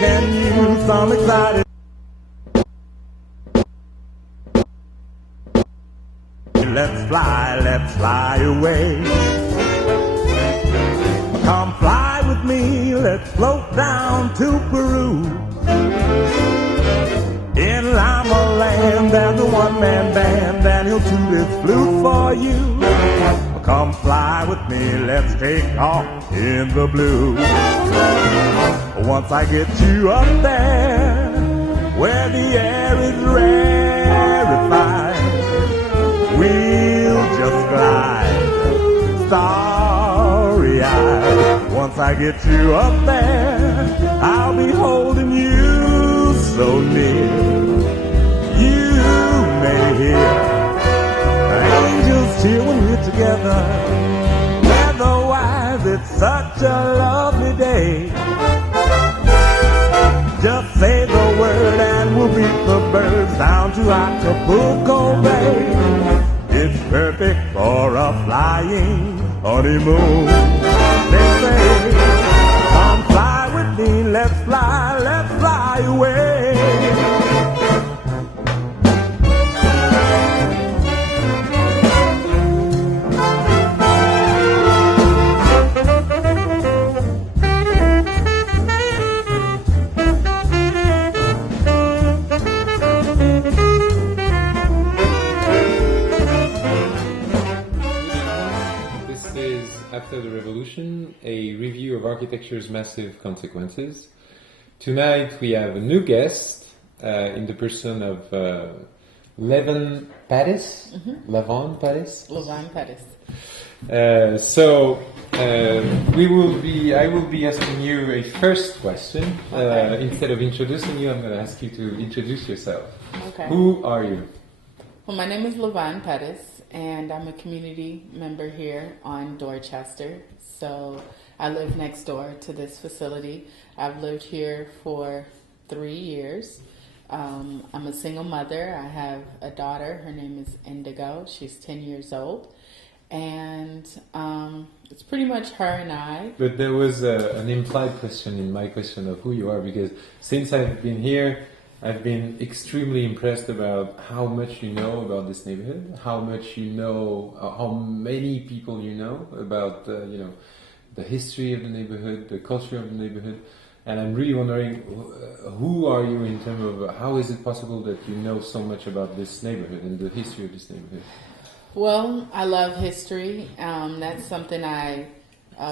can use some exciting. Let's fly away. Come fly with me, let's float down to Peru. In Lima Land, there's a one-man band, and he'll toot his flute for you. Come fly with me, let's take off in the blue. Once I get you up there, where the air is rarefied, we'll just glide, starry-eyed. Once I get you up there, I'll be holding you so near. You may hear angels cheer when we're together. Weather-wise, it's such a lovely day. Just say the word and we'll beat the birds down to Acapulco Bay. It's perfect for a flying honeymoon. They say, come fly with me, let's fly away. A review of architecture's massive consequences. Tonight we have a new guest in the person of Lavon Pattis. Lavon Pattis. Lavon Pattis. I will be asking you a first question. Instead of introducing you, I'm going to ask you to introduce yourself. Okay. Who are you? Well, my name is Lavon Pattis, and I'm a community member here on Dorchester. So I live next door to this facility. I've lived here for 3 years. I'm a single mother. I have a daughter. Her name is Indigo. She's 10 years old. And it's pretty much her and I. But there was an implied question in my question of who you are, because since I've been here, I've been extremely impressed about how much you know about this neighborhood, how much you know, how many people you know about, the history of the neighborhood, the culture of the neighborhood, and I'm really wondering who are you in terms of how is it possible that you know so much about this neighborhood and the history of this neighborhood? Well, I love history. That's something I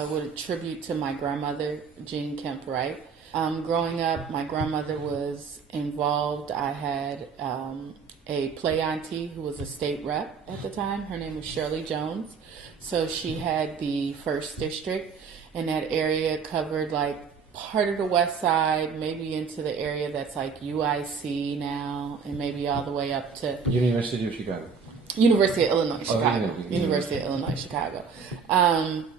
would attribute to my grandmother, Jean Kemp Wright. Growing up, my grandmother was involved. I had a play auntie who was a state rep at the time. Her name was Shirley Jones. So she had the first district, and that area covered like part of the west side, maybe into the area that's like UIC now, and maybe all the way up to University of Chicago. University of Illinois, Chicago. Oh, University of Illinois, Chicago.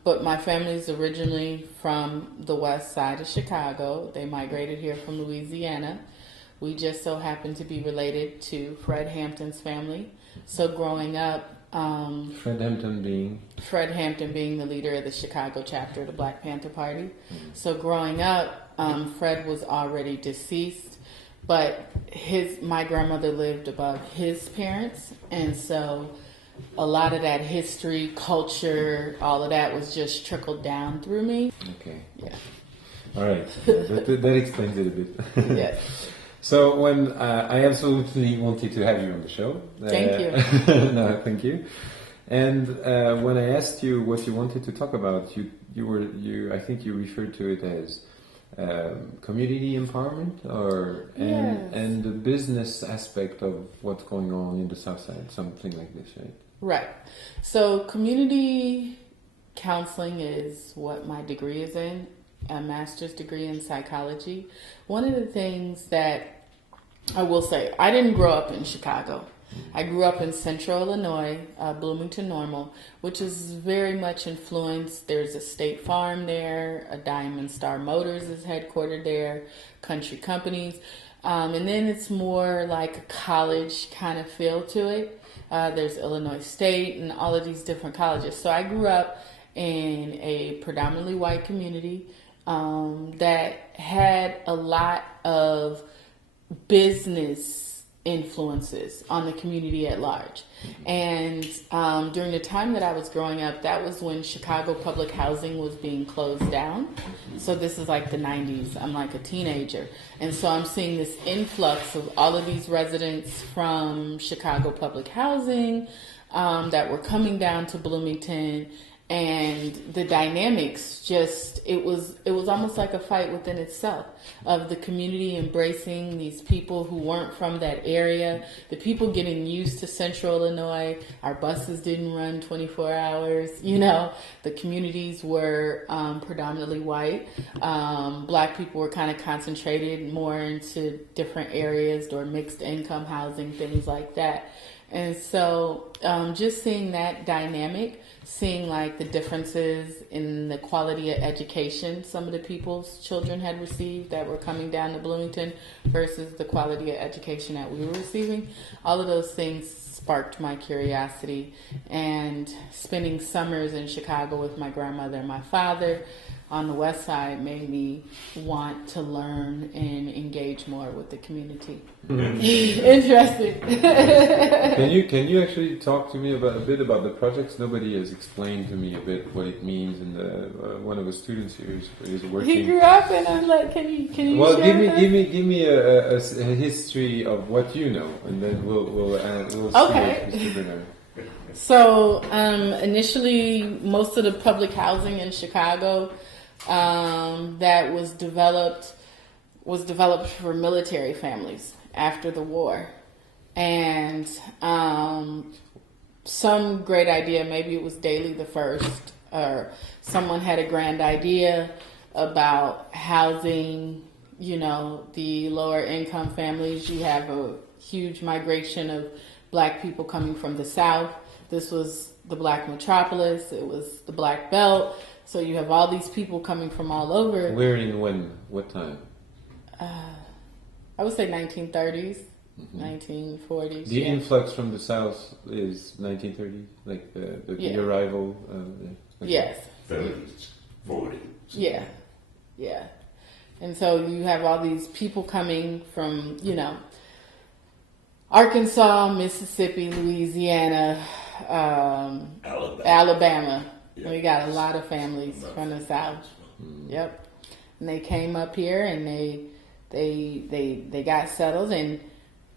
But my family's originally from the west side of Chicago. They migrated here from Louisiana. We just so happened to be related to Fred Hampton's family. So growing up, Fred Hampton being the leader of the Chicago chapter of the Black Panther Party. So growing up, Fred was already deceased, but my grandmother lived above his parents, and so a lot of that history, culture, all of that was just trickled down through me. Okay. Yeah. All right. That explains it a bit. Yes. So when I absolutely wanted to have you on the show. Thank you. No, thank you. And when I asked you what you wanted to talk about, I think you referred to it as community empowerment, and the business aspect of what's going on in the South Side, something like this, right? Right. So community counseling is what my degree is in, a master's degree in psychology. One of the things that I will say, I didn't grow up in Chicago. I grew up in central Illinois, Bloomington Normal, which is very much influenced. There's a State Farm there, a Diamond Star Motors is headquartered there, country companies. And then it's more like a college kind of feel to it. There's Illinois State and all of these different colleges. So I grew up in a predominantly white community. that had a lot of business influences on the community at large. And during the time that I was growing up, that was when Chicago public housing was being closed down. So this is like the 90s. I'm like a teenager. And so I'm seeing this influx of all of these residents from Chicago public housing that were coming down to Bloomington. And the dynamics just, it was almost like a fight within itself of the community embracing these people who weren't from that area, the people getting used to Central Illinois. Our buses didn't run 24 hours, the communities were predominantly white. Black people were kind of concentrated more into different areas or mixed income housing, things like that. And so just seeing that dynamic, seeing like the differences in the quality of education some of the people's children had received that were coming down to Bloomington versus the quality of education that we were receiving. All of those things sparked my curiosity, and spending summers in Chicago with my grandmother and my father on the west side made me want to learn and engage more with the community. Interesting. Can you actually talk to me a bit about the projects? Nobody has explained to me a bit what it means, and one of the students here is working. He grew up, and I'm like, can you? Well, share give me a history of what you know, and then we'll Okay. see. So initially, most of the public housing in Chicago that was developed for military families after the war, and some great idea, maybe it was Daley the First, or someone had a grand idea about housing, the lower income families. You have a huge migration of Black people coming from the South. This was the Black metropolis. It was the Black Belt. So you have all these people coming from all over. Where and when? What time? I would say 1930s, 1940s. The influx from the South is 1930, like the arrival. Yes. 30s, 40s. Yeah. And so you have all these people coming from, Arkansas, Mississippi, Louisiana, Alabama. Yeah. We got a lot of families from the South. Yep. And they came up here and they got settled, and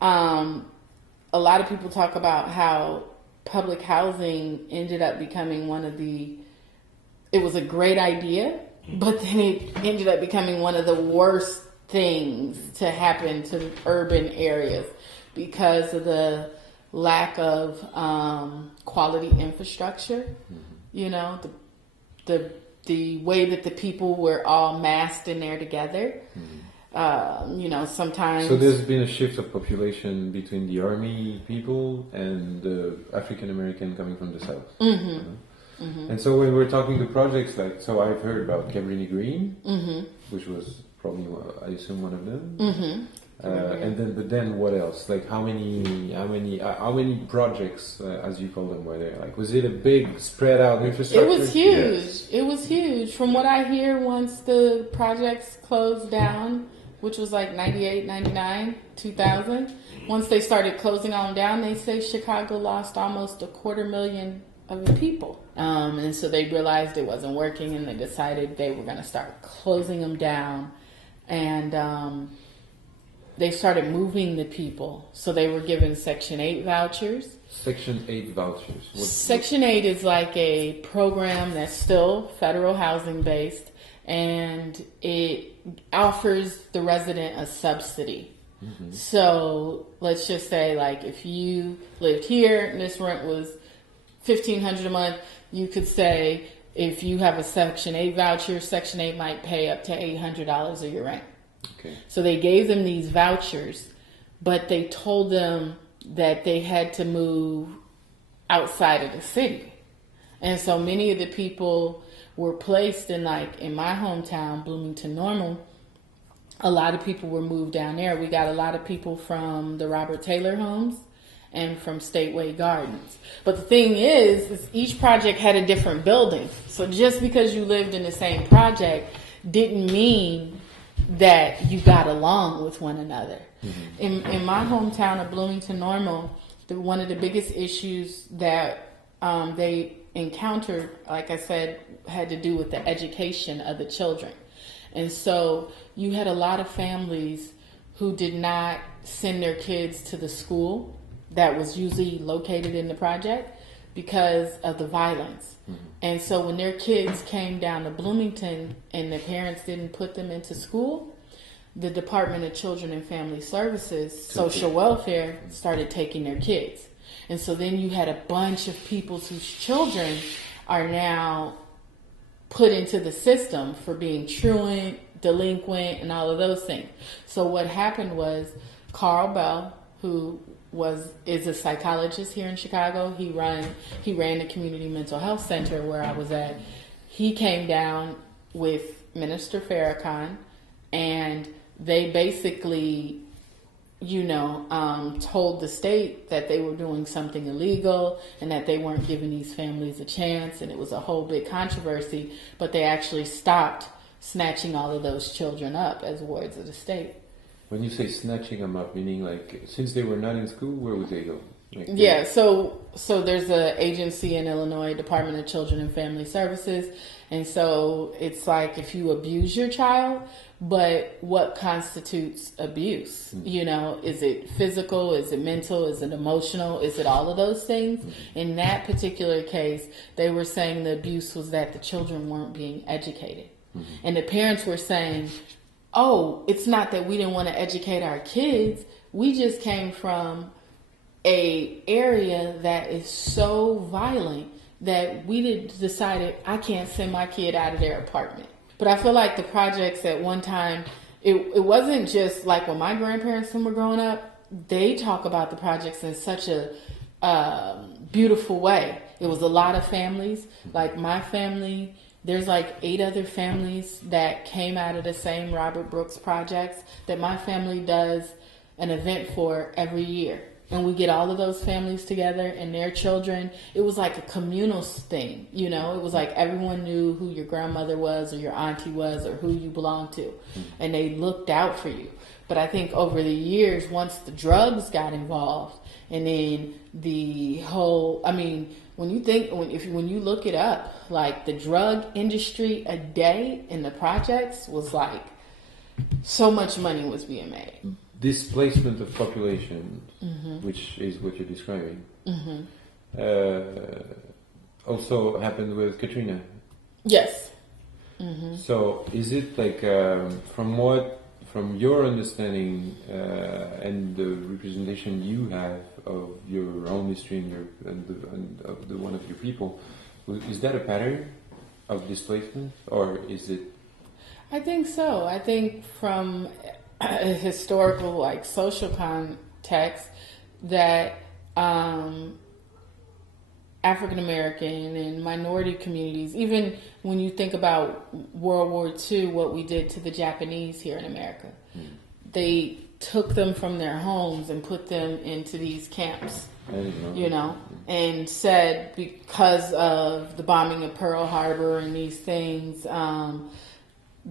a lot of people talk about how public housing ended up becoming it was a great idea, but then it ended up becoming one of the worst things to happen to urban areas because of the lack of quality infrastructure. The way that the people were all massed in there together. Sometimes. So there's been a shift of population between the army people and the African American coming from the South. Mm-hmm. Mm-hmm. And so when we're talking to projects I've heard about Cabrini Green, which was probably, I assume, one of them. Mm-hmm. But then what else? Like how many projects, as you call them, were there? Like, was it a big spread out infrastructure? It was huge. Yes. It was huge. From what I hear, once the projects closed down, which was like 98, 99, 2000, once they started closing on down, they say Chicago lost almost 250,000 of the people. And so they realized it wasn't working, and they decided they were going to start closing them down. And they started moving the people. So they were given Section 8 vouchers. Section 8 vouchers. Section 8 is like a program that's still federal housing based, and it offers the resident a subsidy. Mm-hmm. So let's just say, like, if you lived here and this rent was $1,500 a month, you could say if you have a Section 8 voucher, Section 8 might pay up to $800 of your rent. Okay. So they gave them these vouchers, but they told them that they had to move outside of the city. And so many of the people were placed in my hometown, Bloomington Normal. A lot of people were moved down there. We got a lot of people from the Robert Taylor homes and from Stateway Gardens. But the thing is each project had a different building. So just because you lived in the same project didn't mean that you got along with one another. In my hometown of Bloomington Normal, one of the biggest issues that they encountered, like I said, had to do with the education of the children. And so you had a lot of families who did not send their kids to the school that was usually located in the project because of the violence. And so when their kids came down to Bloomington and the parents didn't put them into school, the Department of Children and Family Services, Social Welfare, started taking their kids. And so then you had a bunch of people whose children are now put into the system for being truant, delinquent, and all of those things. So what happened was Carl Bell, who is a psychologist here in Chicago, he ran the Community Mental Health Center where I was at. He came down with Minister Farrakhan, and they basically, told the state that they were doing something illegal and that they weren't giving these families a chance, and it was a whole big controversy, but they actually stopped snatching all of those children up as wards of the state. When you say snatching them up, meaning like since they were not in school, where would they go? Yeah, so there's an agency in Illinois, Department of Children and Family Services, and so it's like if you abuse your child, but what constitutes abuse? Is it physical? Is it mental? Is it emotional? Is it all of those things? In that particular case, they were saying the abuse was that the children weren't being educated. And the parents were saying, oh, it's not that we didn't want to educate our kids. We just came from a area that is so violent that we decided I can't send my kid out of their apartment. But I feel like the projects at one time, it wasn't just like when my grandparents were growing up, they talk about the projects in such a beautiful way. It was a lot of families. Like my family, there's like 8 other families that came out of the same Robert Brooks projects that my family does an event for every year. And we get all of those families together and their children. It was like a communal thing, It was like everyone knew who your grandmother was or your auntie was or who you belonged to. And they looked out for you. But I think over the years, once the drugs got involved, and then the whole, when you look it up, like the drug industry a day in the projects was like so much money was being made. Displacement of population, which is what you're describing, also happened with Katrina. Yes. So is it like from your understanding and the representation you have of your own history and of the one of your people, is that a pattern of displacement, or is it? I think so. I think from a historical, social context, that African American and minority communities, even when you think about World War II, what we did to the Japanese here in America, they took them from their homes and put them into these camps, and said because of the bombing of Pearl Harbor and these things,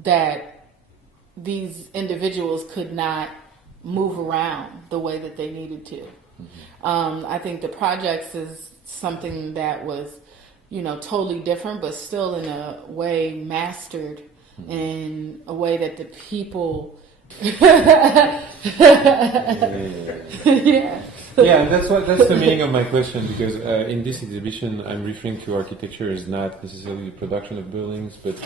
that these individuals could not move around the way that they needed to. I think the projects is something that was, totally different, but still in a way mastered in a way that the people. Yeah, that's the meaning of my question, because in this exhibition I'm referring to architecture as not necessarily the production of buildings, but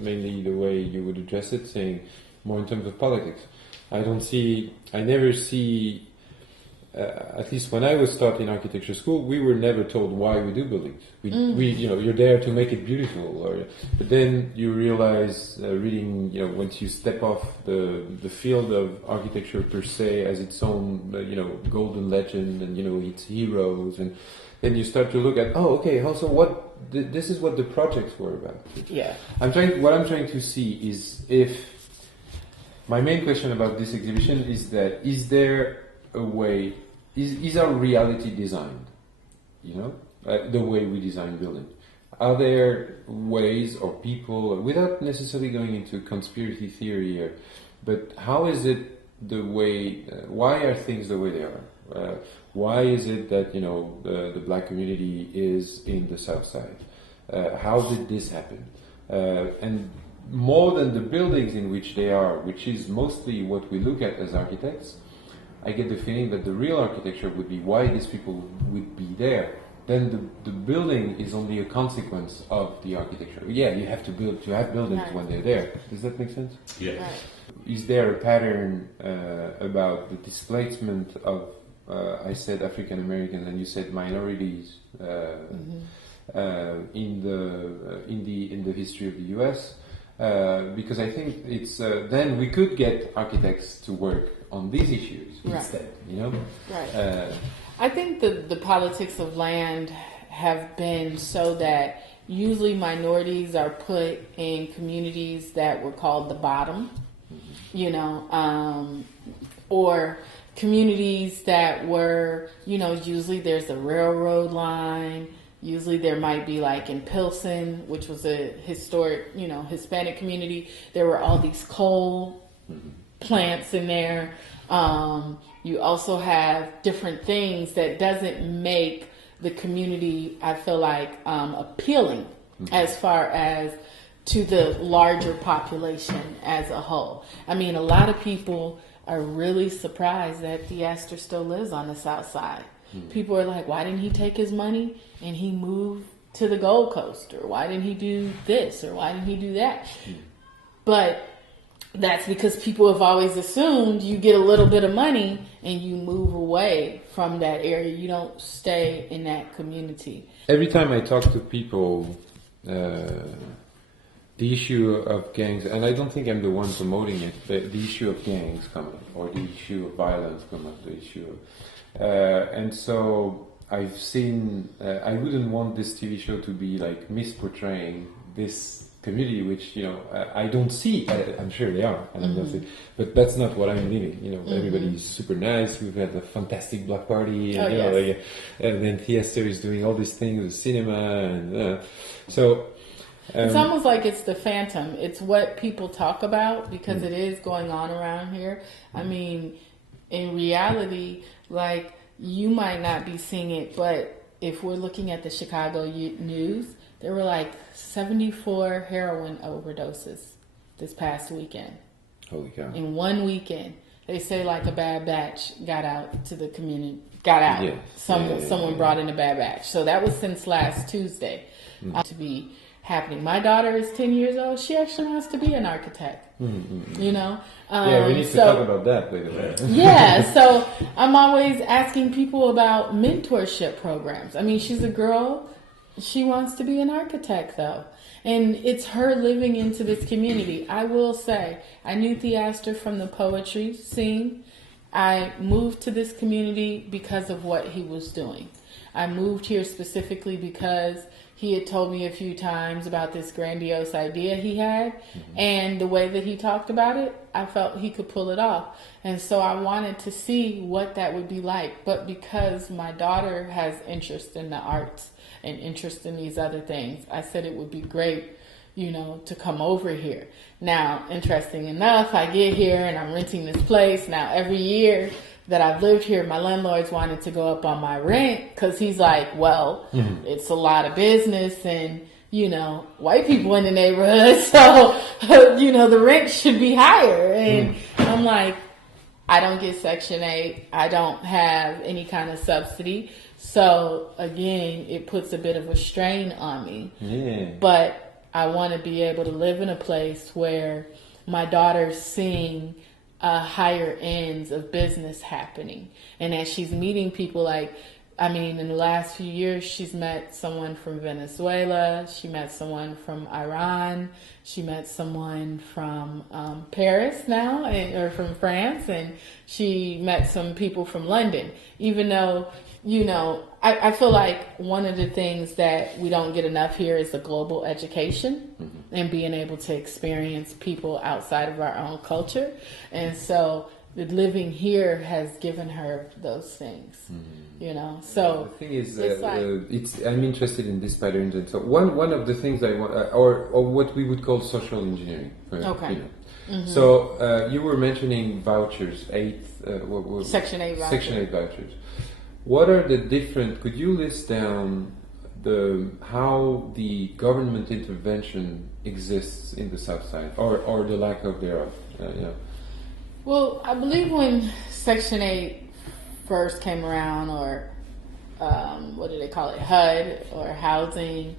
mainly the way you would address it, saying more in terms of politics. I never see, at least when I was taught in architecture school, we were never told why we do buildings. You're there to make it beautiful, but then you realize, reading, once you step off the field of architecture per se as its own, golden legend and its heroes, and then you start to look at, also this is what the projects were about. Yeah. What I'm trying to see is if. My main question about this exhibition is that is there a way, is our reality designed? The way we design buildings. Are there ways or people, without necessarily going into conspiracy theory, but how is it the way? Why are things the way they are? Why is it that the black community is in the South Side? How did this happen? And more than the buildings in which they are, which is mostly what we look at as architects, I get the feeling that the real architecture would be why these people would be there. Then the building is only a consequence of the architecture. Yeah, you have to have buildings when they're there. Does that make sense? Yeah. Is there a pattern about the displacement of, I said African Americans and you said minorities in the history of the U.S.? Because I think it's then we could get architects to work on these issues instead. Right. I think the politics of land have been so that usually minorities are put in communities that were called the bottom, or communities that were, usually there's a railroad line. Usually there might be like in Pilsen, which was a historic, Hispanic community. There were all these coal plants in there. You also have different things that doesn't make the community, I feel like, appealing as far as to the larger population as a whole. I mean, a lot of people are really surprised that the Astor still lives on the South Side. People are like, why didn't he take his money and he moved to the Gold Coast? Or why didn't he do this? Or why didn't he do that? But that's because people have always assumed you get a little bit of money and you move away from that area. You don't stay in that community. Every time I talk to people, the issue of gangs, and I don't think I'm the one promoting it, but the issue of gangs coming, or the issue of violence coming, the issue. And so I've seen, I wouldn't want this TV show to be like misportraying this community, which, I don't see. I'm sure they are, and I don't see, but that's not what I'm needing. Everybody's super nice. We've got a fantastic block party, and, and then Theaster is doing all these things with cinema, and so. It's almost like it's the phantom. It's what people talk about because it is going on around here. I mean, in reality, like, you might not be seeing it, but if we're looking at the Chicago news, there were like 74 heroin overdoses this past weekend. Holy cow. In one weekend. They say like a bad batch got out to the community. Got out. Yes. Someone brought in a bad batch. So that was since last Tuesday to be happening. My daughter is 10 years old. She actually wants to be an architect. Yeah, we need to talk about that later. Yeah, so I'm always asking people about mentorship programs. I mean, she's a girl. She wants to be an architect, though. And it's her living into this community. I will say, I knew Theaster from the poetry scene. I moved to this community because of what he was doing. I moved here specifically because he had told me a few times about this grandiose idea he had, and the way that he talked about it, I felt he could pull it off. And so I wanted to see what that would be like. But because my daughter has interest in the arts and interest in these other things, I said it would be great, to come over here. Now, interesting enough, I get here and I'm renting this place. Now, every year that I've lived here, my landlord's wanted to go up on my rent because he's like, well, it's a lot of business and, white people in the neighborhood, so, the rent should be higher. And I'm like, I don't get Section 8. I don't have any kind of subsidy. So, again, it puts a bit of a strain on me. Yeah. But I want to be able to live in a place where my daughter's seeing higher ends of business happening. And as she's meeting people in the last few years, she's met someone from Venezuela, she met someone from Iran, she met someone from Paris now, or from France, and she met some people from London. Even though, I feel like one of the things that we don't get enough here is the global education and being able to experience people outside of our own culture. And so the living here has given her those things. So the thing is, it's I'm interested in these patterns, and so one of the things I want, or what we would call social engineering. Okay. So you were mentioning vouchers, Section 8 vouchers. Section 8 vouchers. What are the different? Could you list down how the government intervention exists in the South Side, or the lack of thereof? Well, I believe when Section 8 first came around, or what do they call it, HUD, or housing,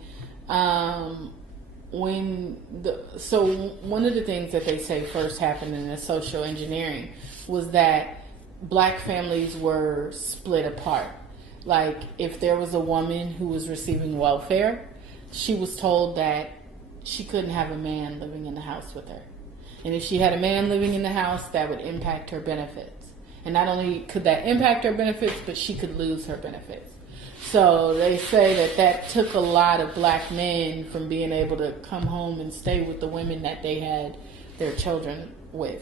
so one of the things that they say first happened in the social engineering was that black families were split apart. Like, if there was a woman who was receiving welfare, she was told that she couldn't have a man living in the house with her. And if she had a man living in the house, that would impact her benefits. And not only could that impact her benefits, but she could lose her benefits. So they say that took a lot of black men from being able to come home and stay with the women that they had their children with.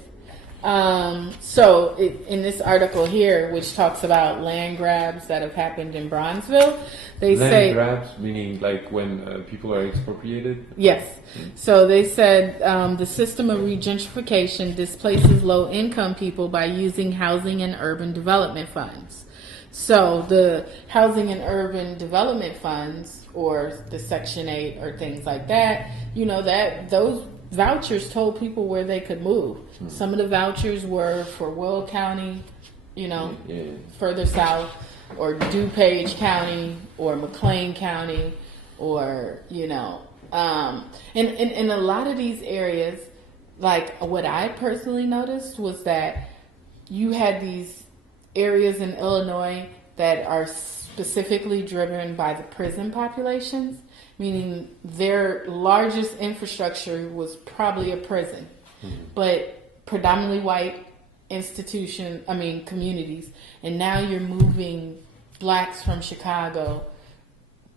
So in this article here, which talks about land grabs that have happened in Bronzeville, they say... Land grabs, meaning like when people are expropriated? Yes. So they said the system of regentrification displaces low-income people by using housing and urban development funds. So the housing and urban development funds, or the Section 8 or things like that, that those vouchers told people where they could move. Some of the vouchers were for Will County, further south, or DuPage County, or McLean County, or, in a lot of these areas, like what I personally noticed was that you had these areas in Illinois that are specifically driven by the prison populations, meaning their largest infrastructure was probably a prison, but predominantly white communities, and now you're moving blacks from Chicago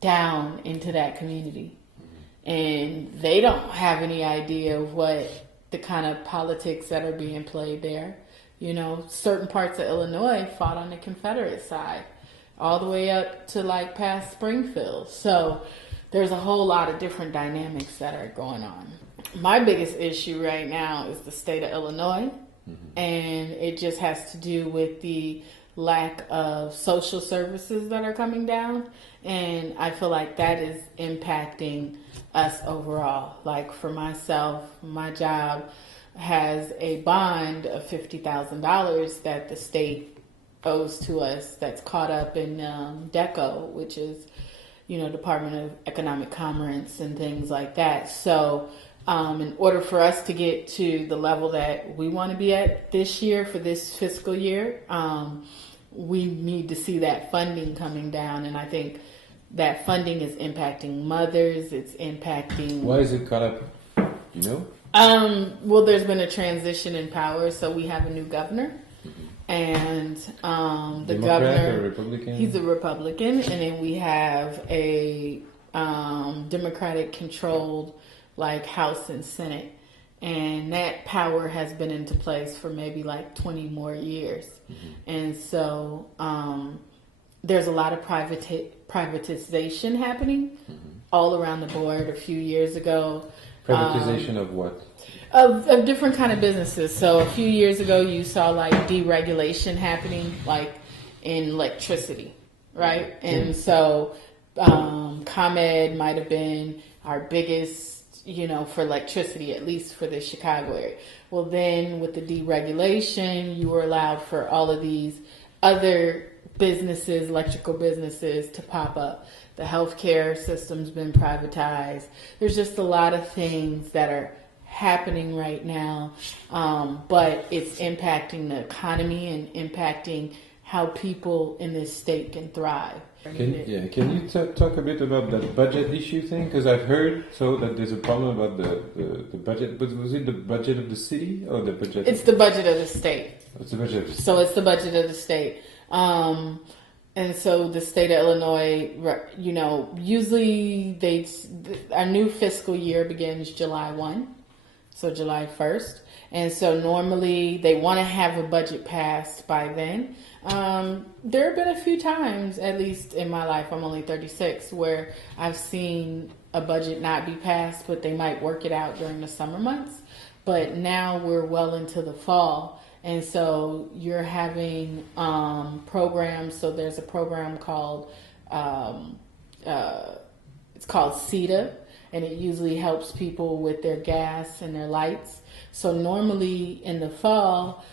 down into that community, and they don't have any idea of what the kind of politics that are being played there. Certain parts of Illinois fought on the Confederate side, all the way up to like past Springfield. So there's a whole lot of different dynamics that are going on. My biggest issue right now is the state of Illinois, and it just has to do with the lack of social services that are coming down, and I feel like that is impacting us overall. Like for myself, my job has a bond of $50,000 that the state owes to us that's caught up in DECO, which is, Department of Economic Commerce and things like that. So in order for us to get to the level that we want to be at this year, for this fiscal year, we need to see that funding coming down, and I think that funding is impacting mothers, it's impacting... Why is it caught up, Well, there's been a transition in power, so we have a new governor, and the Democrat governor... or Republican? He's a Republican, and then we have a Democratic-controlled House and Senate, and that power has been into place for maybe 20 more years. And so there's a lot of privatization happening all around the board. A few years ago, privatization of what? Of different kind of businesses. So a few years ago, you saw deregulation happening, in electricity, right? And so ComEd might have been our biggest, for electricity, at least for the Chicago area. Well, then with the deregulation, you were allowed for all of these other businesses, electrical businesses, to pop up. The healthcare system's been privatized. There's just a lot of things that are happening right now, but it's impacting the economy and impacting how people in this state can thrive. Can you talk a bit about the budget issue thing? Because I've heard that there's a problem about the budget. But was it the budget of the city or the budget? It's the budget of the state. It's the budget of the state. So it's the budget of the state. And so the state of Illinois, usually our new fiscal year begins July 1, so July 1st. And so normally they want to have a budget passed by then. There have been a few times, at least in my life, I'm only 36, where I've seen a budget not be passed, but they might work it out during the summer months. But now we're well into the fall, and so you're having programs. So there's a program called it's called thode, and it usually helps people with their gas and their lights. So normally in the fall,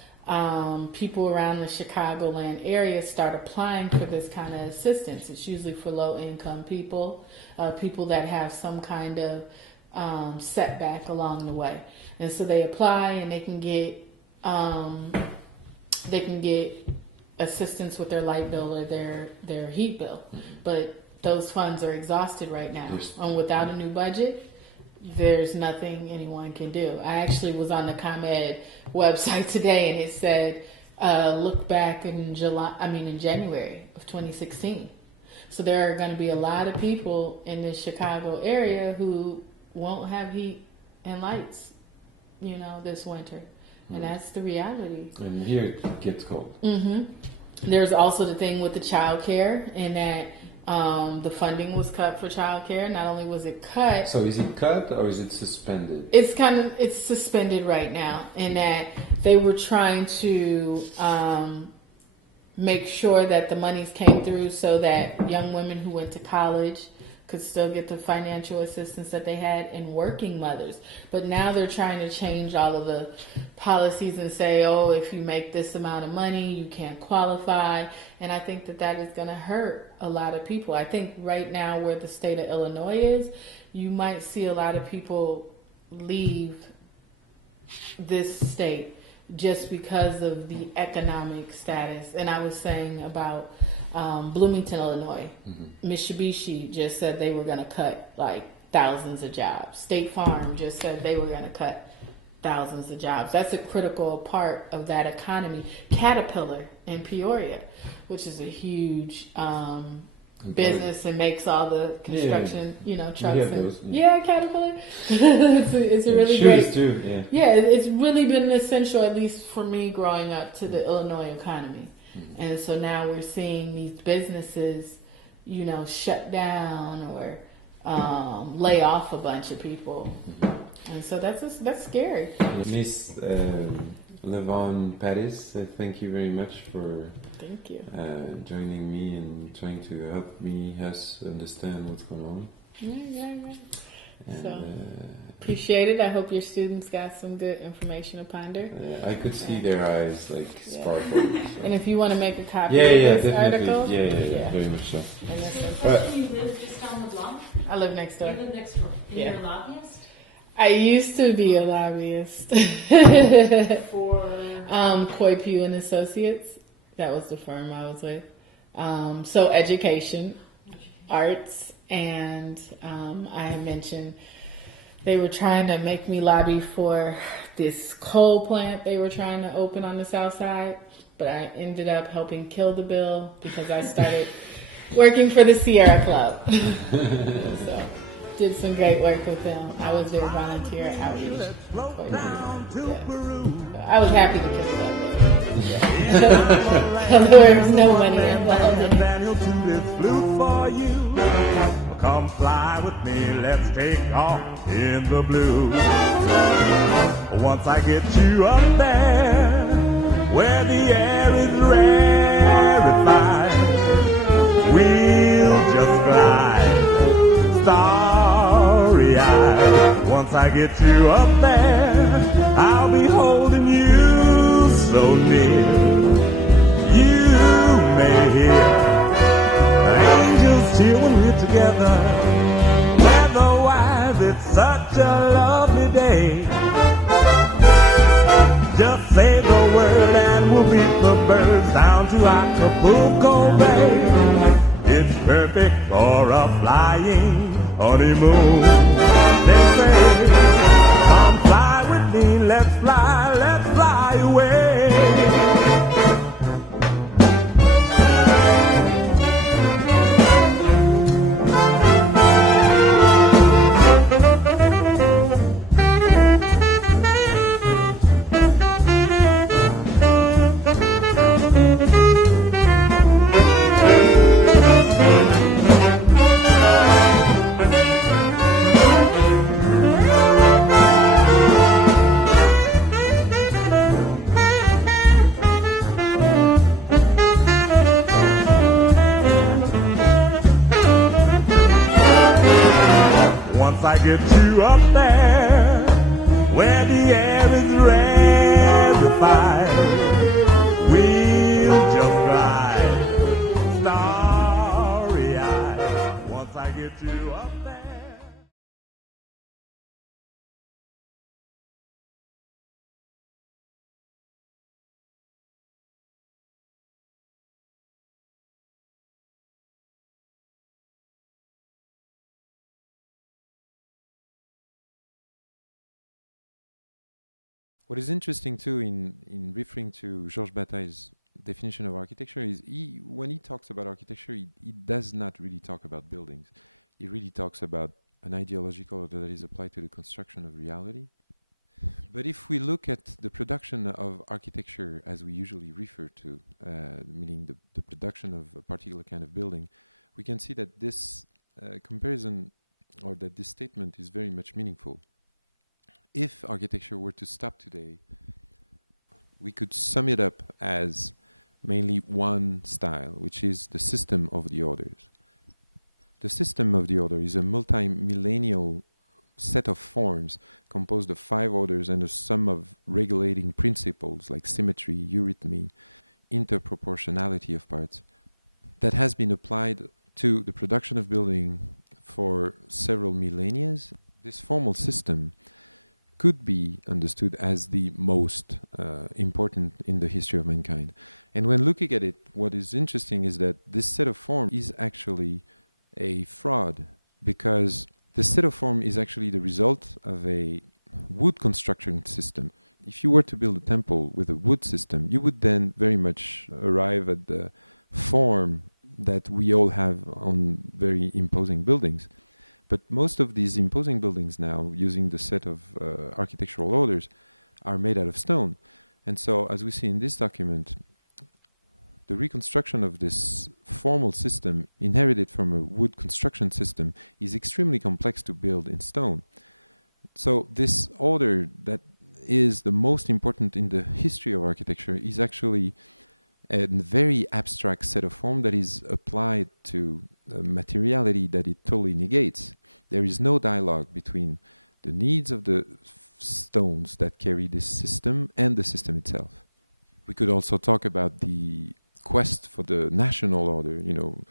people around the Chicagoland area start applying for this kind of assistance. It's usually for low-income people, people that have some kind of setback along the way. And so they apply, and they can get assistance with their light bill or their heat bill. But those funds are exhausted right now. Yes. And without a new budget, there's nothing anyone can do. I actually was on the ComEd website today, and it said, look back in January of 2016. So there are going to be a lot of people in the Chicago area who won't have heat and lights, this winter. And that's the reality. And here it gets cold. Mm-hmm. There's also the thing with the child care, in that the funding was cut for child care. Not only was it cut... So is it cut or is it suspended? It's suspended right now, in that they were trying to make sure that the monies came through so that young women who went to college could still get the financial assistance that they had, and working mothers. But now they're trying to change all of the policies and say, if you make this amount of money, you can't qualify. And I think that is going to hurt a lot of people. I think right now where the state of Illinois is, you might see a lot of people leave this state just because of the economic status. And I was saying about Bloomington, Illinois. Mm-hmm. Mitsubishi just said they were going to cut like thousands of jobs. State Farm just said they were going to cut thousands of jobs. That's a critical part of that economy. Caterpillar in Peoria, which is a huge business and makes all the construction, trucks. Caterpillar. it's a really Shoes great. too. Yeah, it's really been essential, at least for me growing up, to the Illinois economy. And so now we're seeing these businesses, shut down or lay off a bunch of people. And so that's scary. Miss Lavon Pattis, thank you very much for joining me and trying to help us understand what's going on. And, appreciate it. I hope your students got some good information to ponder. I could see their eyes sparkle. And if you want to make a copy of this definitely. article. Yeah, very much so. So the question, you live just down the block? I live next door. You live next door. And you're a lobbyist? I used to be a lobbyist. For? Coy Pugh and Associates. That was the firm I was with. So education, arts, and I mentioned they were trying to make me lobby for this coal plant they were trying to open on the south side, but I ended up helping kill the bill because I started working for the Sierra Club. So did some great work with them. I was their volunteer outreach. I was happy to do Man, Daniel tuned his flute for you. Come fly with me, let's take off in the blue. Once I get you up there, where the air is rarefied, we'll just glide, starry-eyed. Once I get you up there, I'll be holding you so near. You may hear angels cheer when we're together. Weatherwise, it's such a lovely day. Just say the word and we'll beat the birds down to Acapulco Bay. It's perfect for a flying honeymoon. They say, come fly with me, let's fly away. get you up there where the air is rarefied, we'll just glide starry-eyed once I get you up there. What is interesting too in referring to Georges Bataille's definition of architecture is when he talks about architecture, he does not really talk about buildings. He really talks about an ideological order that is applied to the construction of reality. But if we look at the production of architecture as we usually refer to, meaning the production of a particular kind of building, we can see that this comparison or that this statement is very much meaningful. If architecture were to stop today, we could sum it up as mainly one style, which is the system of the orders. The system of the order is a multi-millennial set of forms composed of 5 orders and a sum of regulating principles like symmetry, eurythmy, interproportionality of parts that has been applied to the production of building for several millennia. This formal system could be understood as the most important in the history of mankind. And when looking at it, what is interesting is that this set of form is actually a fraud, because the set of form is actually the result of a wood construction system. If you were to build a temple with a wood system, you would then very much arrive at the form that we all have on very imposing buildings. But most of these imposing buildings now, using the set of architectural orders, are made out of stone. And so, as we see in this document, the reconstruction of this formal system, inherited from a wood construction system, is extremely complex to build in stone. So this order that is the most important in the history of architecture is actually a very abstract set of form that is applied to materiality that it totally negates. There is no dialogue between the needs of the stones that carry this system and the system itself. We could also talk about the quest for the national order. You know,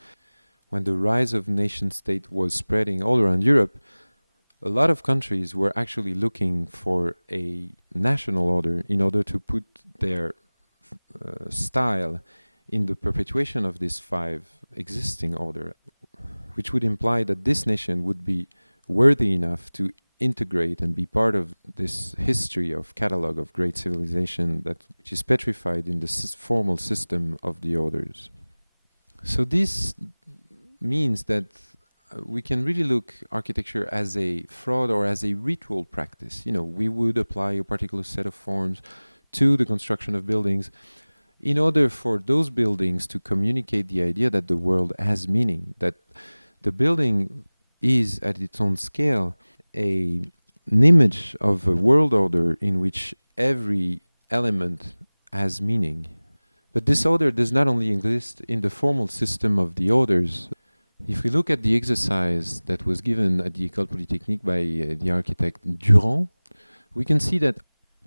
when the rise of nation-state was spreading all around Europe, a lot of countries were actually looking for a national order in order to put their style in the perpetuation of this 5 existing order, which would imply that this nation would be worthy enough to integrate and be part of this history of catalog of great civilization which is petrified in the formal system of the orders. So this means that we can really look architecture as a fraud or as a ritual practice. You know, we would apply a particular set of forms to the construction of buildings in order for those buildings to communicate the idea that the world has meaning, that the building is at its own scale an image of a world order in which every element has meaning. But this order does not only exist in the formal system of the orders. If we look at the exercise that was given at the École Polytechnique by the architect Durand, we can see that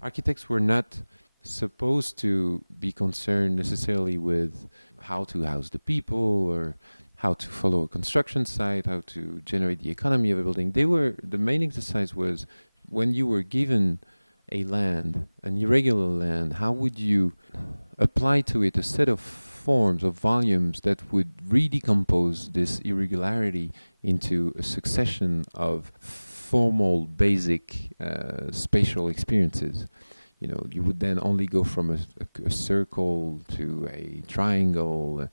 architects were not supposed to be concerned necessarily with how to house the people or how to follow a construction site, how to generate the economy of a building. The main exercise was, when you were given a land, an irregular land, how would you apply to it a set of forms, of volumes that would redecompose this irregularity into a succession of formal, basic spatial experiences. You know, you would then only go from a circle to a triangle.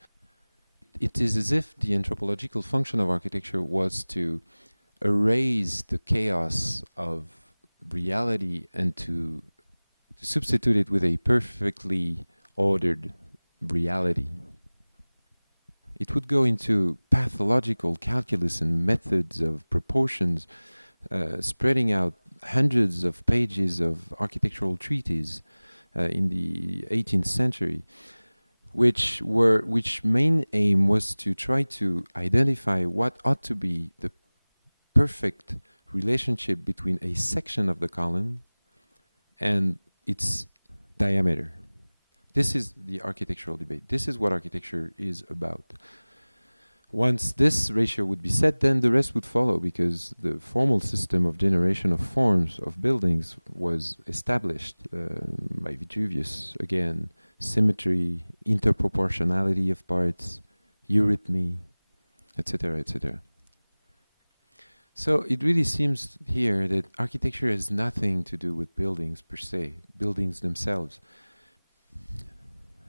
It is as if the anthropological function of architecture was to erase the chaos of reality and to substitute it with a perfectly ordered reality. It would go into pathological calculus and methods of proportions, spreading out hundreds of pages of architectural treatises in the 18th century, which main aim was to try to identify what ought to be the perfect relationship between a section of the column and its diameter. This is the architectural debate. This is what architecture is about. Once this ratio would be set, then the rest would follow, because the formal system of generation of forms of buildings was established by Vitruvius. Again, symmetry, interproportionality of parts, eurythmy, etc., etc. So it really seems here that architecture has nothing to do with buildings per se, buildings themselves.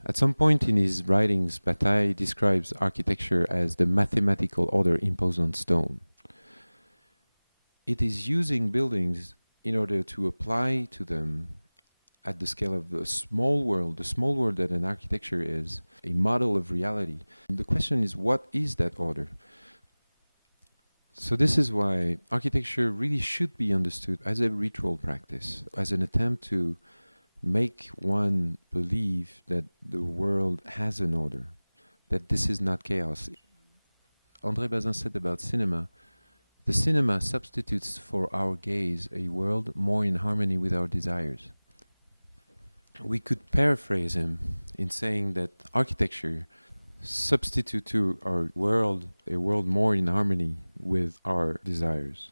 At some point in his writings, Bataille describes architecture as the mathematical order imposed on stone. It is using buildings in order to apply to them, at the scale of the small world that an architecture is, a model of reality. And the question is, what is that order? So this is why architecture really should be understood as a ritual practice, as an attempt to make one believe that the world has an order, that this is not chaos. André Bazin said about cinema, the cinema substitutes for our gaze a world more in harmony with our desires. We could paraphrase him in saying that architecture substitutes to our world a world more in harmony with our desires.